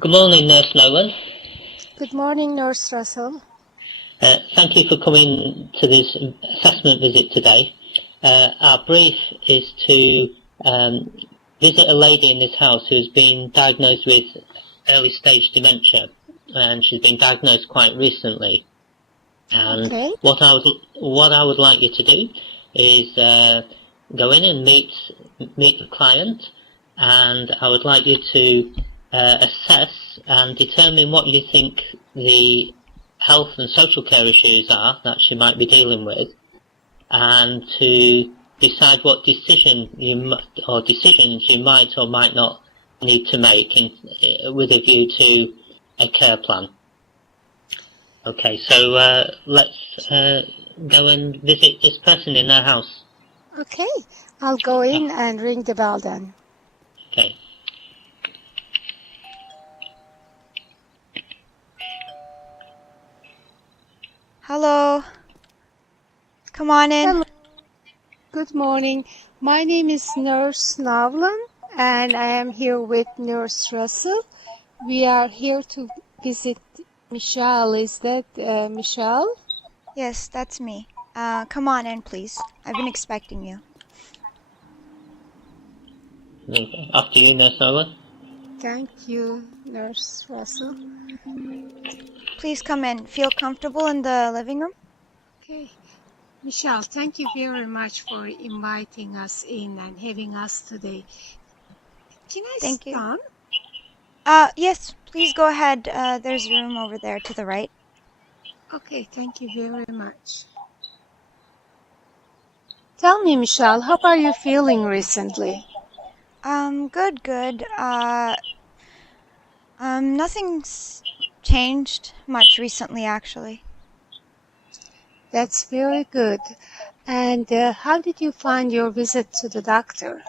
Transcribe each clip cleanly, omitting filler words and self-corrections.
Good morning, Nurse Nolan. Good morning, Nurse Russell. Thank you for coming to this assessment visit today. Our brief is to visit a lady in this house who's been diagnosed with early stage dementia, and she's been diagnosed quite recently. And Okay. what I would like you to do is go in and meet the client, and I would like you to assess and determine what you think the health and social care issues are that she might be dealing with, and to decide what decisions you might or might not need to make with a view to a care plan. Okay, so let's go and visit this person in their house. Okay, I'll go in and ring the bell then. Okay. Hello. Come on in. Hello. Good morning. My name is Nurse Nolan, and I am here with Nurse Russell. We are here to visit Michelle. Is that Michelle? Yes, that's me. Come on in, please. I've been expecting you. After you, Nurse Nolan. Thank you, Nurse Russell. Please come in. Feel comfortable in the living room? Okay. Michelle, thank you very much for inviting us in and having us today. Can I Thank you. stand? Yes, please go ahead. There's a room over there to the right. Okay, thank you very much. Tell me, Michelle, how are you feeling recently? Good. Nothing's changed much recently, actually. That's very good. And how did you find your visit to the doctor?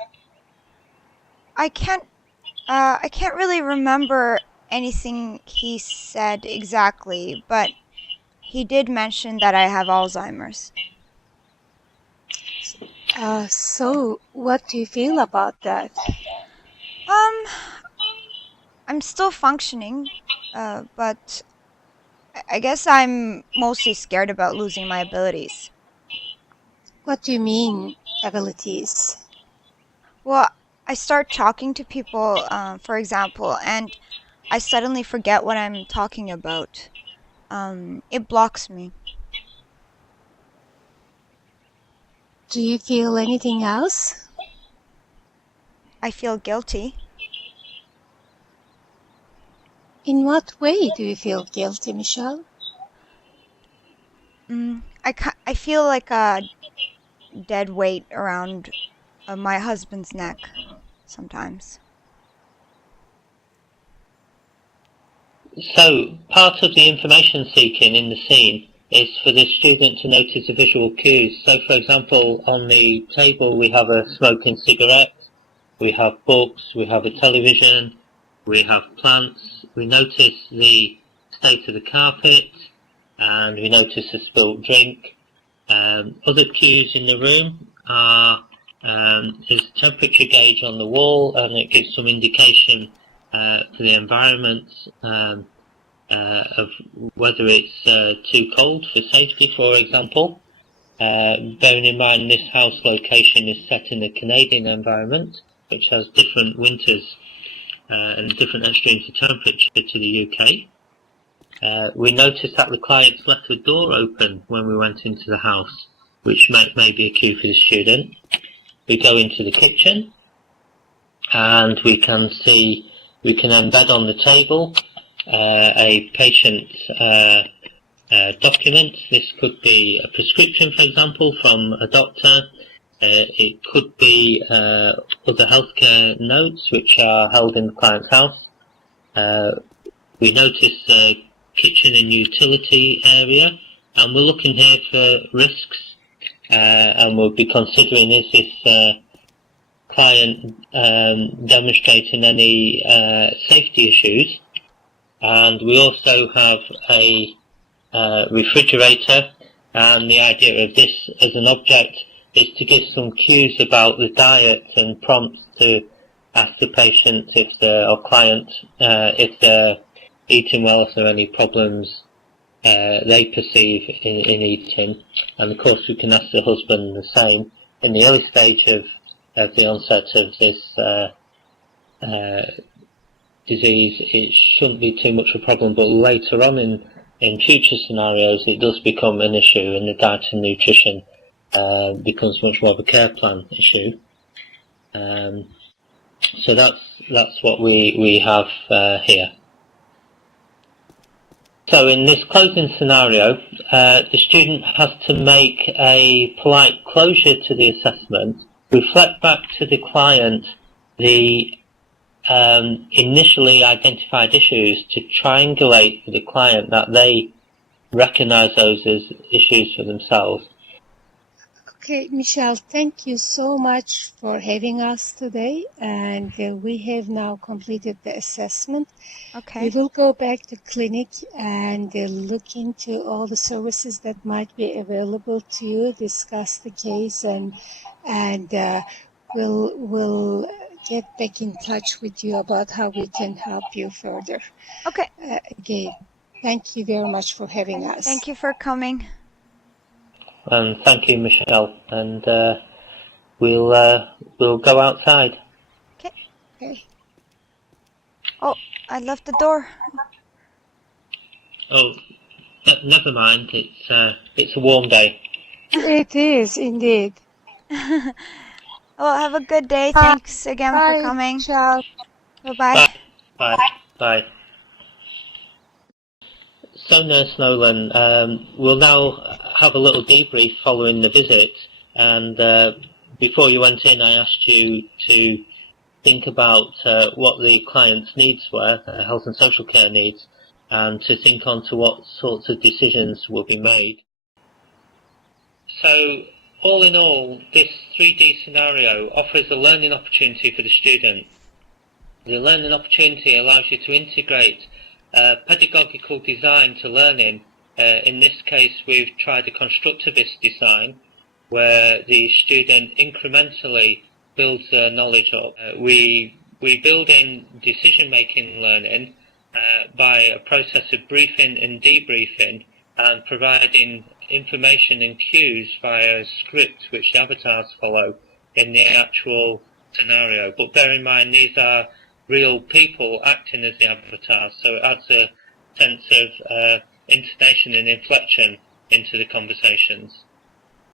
I can't really remember anything he said exactly, but he did mention that I have Alzheimer's. So what do you feel about that? I'm still functioning, but I guess I'm mostly scared about losing my abilities. What do you mean, abilities? Well, I start talking to people, for example, and I suddenly forget what I'm talking about. It blocks me. Do you feel anything else? I feel guilty. In what way do you feel guilty, Michelle? I feel like a dead weight around my husband's neck sometimes. So, part of the information seeking in the scene is for the student to notice the visual cues. So, for example, on the table we have a smoking cigarette, we have books, we have a television, we have plants, we notice the state of the carpet, and we notice a spilt drink. Other cues in the room are there's a temperature gauge on the wall, and it gives some indication to the environment of whether it's too cold for safety, for example. Bearing in mind this house location is set in a Canadian environment, which has different winters and different extremes of temperature to the UK. We noticed that the clients left the door open when we went into the house, which may be a cue for the student. We go into the kitchen, and we can embed on the table a patient document. This could be a prescription, for example, from a doctor. It could be other healthcare notes which are held in the client's house. We notice the kitchen and utility area, and we're looking here for risks, and we'll be considering is this client demonstrating any safety issues. And we also have a refrigerator, and the idea of this as an object is to give some cues about the diet and prompts to ask the patient or client if they're eating well, if there are any problems they perceive in eating. And of course we can ask the husband the same. In the early stage of the onset of this disease, it shouldn't be too much of a problem, but later on in future scenarios it does become an issue, and the diet and nutrition becomes much more of a care plan issue. So that's what we have here. So in this closing scenario, the student has to make a polite closure to the assessment, reflect back to the client the initially identified issues, to triangulate with the client that they recognize those as issues for themselves. Okay, Michelle, thank you so much for having us today, and we have now completed the assessment. Okay. We will go back to clinic and look into all the services that might be available to you, discuss the case, and we'll get back in touch with you about how we can help you further. Okay. Again, thank you very much for having us. Thank you for coming. Thank you, Michelle. And we'll go outside. Okay. Okay. Oh, I left the door. Oh, never mind. It's a warm day. It is indeed. Well, have a good day. Thanks again for coming. Ciao. Bye-bye. Bye. Bye. So, Nurse Nolan, we'll now have a little debrief following the visit. And before you went in, I asked you to think about what the client's needs were, health and social care needs, and to think on to what sorts of decisions will be made. So, all in all, this 3D scenario offers a learning opportunity for the student. The learning opportunity allows you to integrate pedagogical design to learning. In this case, we've tried a constructivist design where the student incrementally builds their knowledge up. We build in decision-making learning by a process of briefing and debriefing, and providing information and cues via a script which the avatars follow in the actual scenario. But bear in mind, these are real people acting as the avatars, so it adds a sense of intonation and inflection into the conversations.